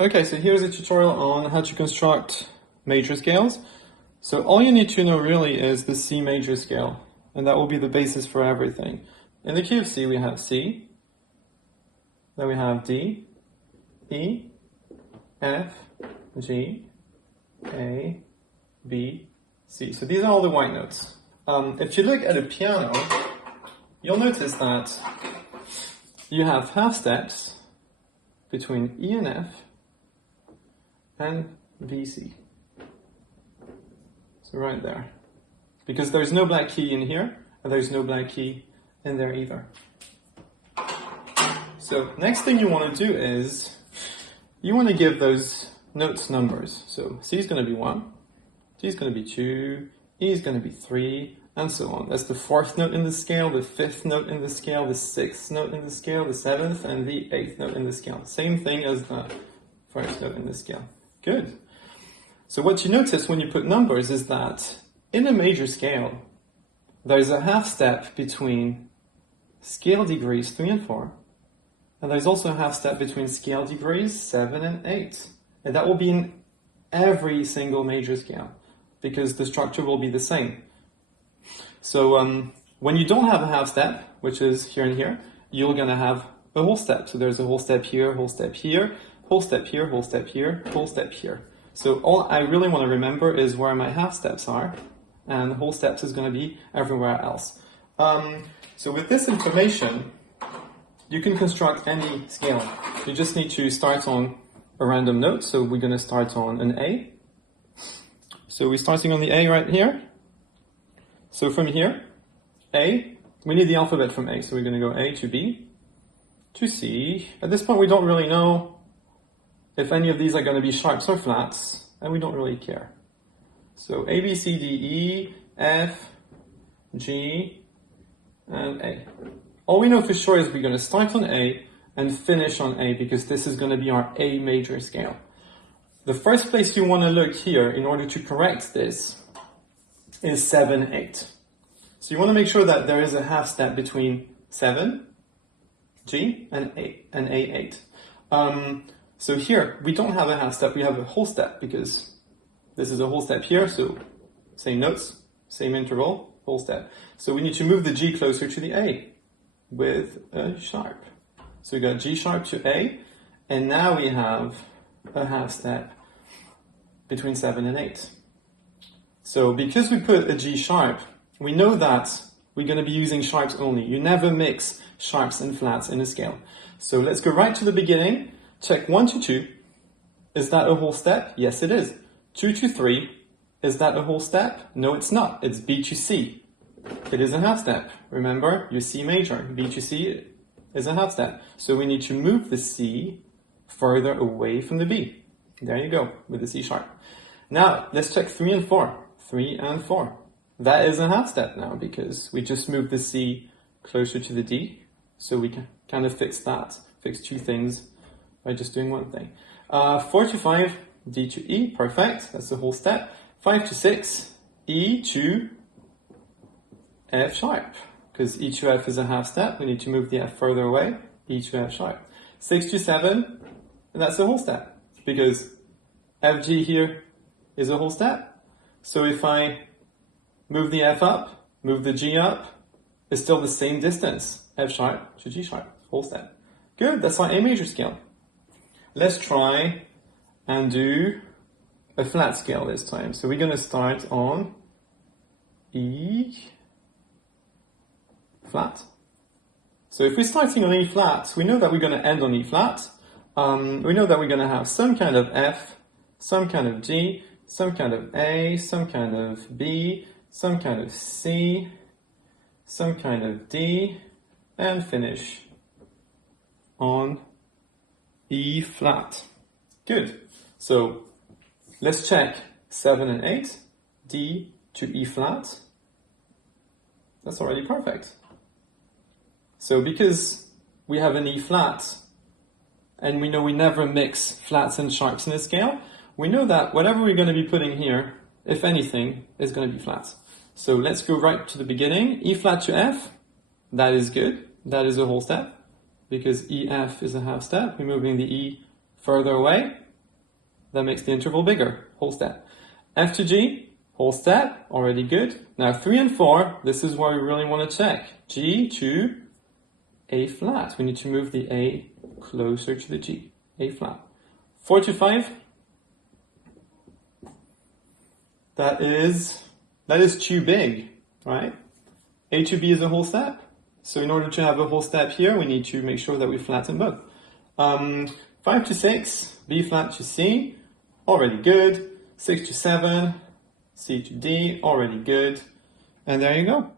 Okay, so here's a tutorial on how to construct major scales. So all you need to know really is the C major scale, and that will be the basis for everything. In the key of C, we have C, then we have D, E, F, G, A, B, C. So these are all the white notes. If you look at a piano, you'll notice that you have half steps between E and F and BC. So right there. Because there's no black key in here, and there's no black key in there either. So next thing you want to do is, you want to give those notes numbers. So C is going to be 1, D is going to be 2, E is going to be 3, and so on. That's the 4th note in the scale, the 5th note in the scale, the 6th note in the scale, the 7th, and the 8th note in the scale. Same thing as the 1st note in the scale. Good. So what you notice when you put numbers is that in a major scale, there's a half step between scale degrees 3 and 4, and there's also a half step between scale degrees 7 and 8. And that will be in every single major scale, because the structure will be the same. So when you don't have a half step, which is here and here, you're going to have a whole step. So there's a whole step here, whole step here, whole step here, whole step here, whole step here. So all I really want to remember is where my half steps are, and whole steps is going to be everywhere else. So with this information, you can construct any scale. You just need to start on a random note. So we're going to start on an A. So we're starting on the A right here. So from here, A, we need the alphabet from A. So we're going to go A to B to C. At this point, we don't really know if any of these are going to be sharps or flats, and we don't really care. So A, B, C, D, E, F, G, and A. All we know for sure is we're going to start on A and finish on A, because this is going to be our A major scale. The first place you want to look here in order to correct this is 7, 8. So you want to make sure that there is a half step between 7, G, and A8. So here, we don't have a half step, we have a whole step, because this is a whole step here, so same notes, same interval, whole step. So we need to move the G closer to the A with a sharp. So we got G sharp to A, and now we have a half step between 7 and 8. So because we put a G sharp, we know that we're going to be using sharps only. You never mix sharps and flats in a scale. So let's go right to the beginning. Check 1 to 2. Is that a whole step? Yes, it is. 2 to 3. Is that a whole step? No, it's not. It's B to C. It is a half step. Remember, your C major. B to C is a half step. So we need to move the C further away from the B. There you go, with the C sharp. Now, let's check 3 and 4. 3 and 4. That is a half step now, because we just moved the C closer to the D. So we can kind of fix two things by just doing one thing. 4 to 5, D to E, perfect, that's the whole step. 5 to 6, E to F sharp, because E to F is a half step, we need to move the F further away, E to F sharp. 6 to 7, and that's a whole step, because F, G here is a whole step. So if I move the F up, move the G up, it's still the same distance, F sharp to G sharp, whole step. Good, that's our A major scale. Let's try and do a flat scale this time. So we're going to start on E flat. So if we're starting on E flat, we know that we're going to end on E flat. We know that we're going to have some kind of F, some kind of G, some kind of A, some kind of B, some kind of C, some kind of D, and finish on E flat. Good. So let's check 7 and 8, D to E flat. That's already perfect. So because we have an E flat, and we know we never mix flats and sharps in a scale, we know that whatever we're going to be putting here, if anything, is going to be flat. So let's go right to the beginning. E flat to F, that is good. That is a whole step, because EF is a half step. We're moving the E further away. that makes the interval bigger, whole step. F to G, whole step, already good. Now 3 and 4, this is where we really want to check. G to A flat. We need to move the A closer to the G, A flat. 4 to 5, that is too big, right? A to B is a whole step. So in order to have a whole step here, we need to make sure that we flatten both. 5 to 6, B flat to C, already good. 6 to 7, C to D, already good. And there you go.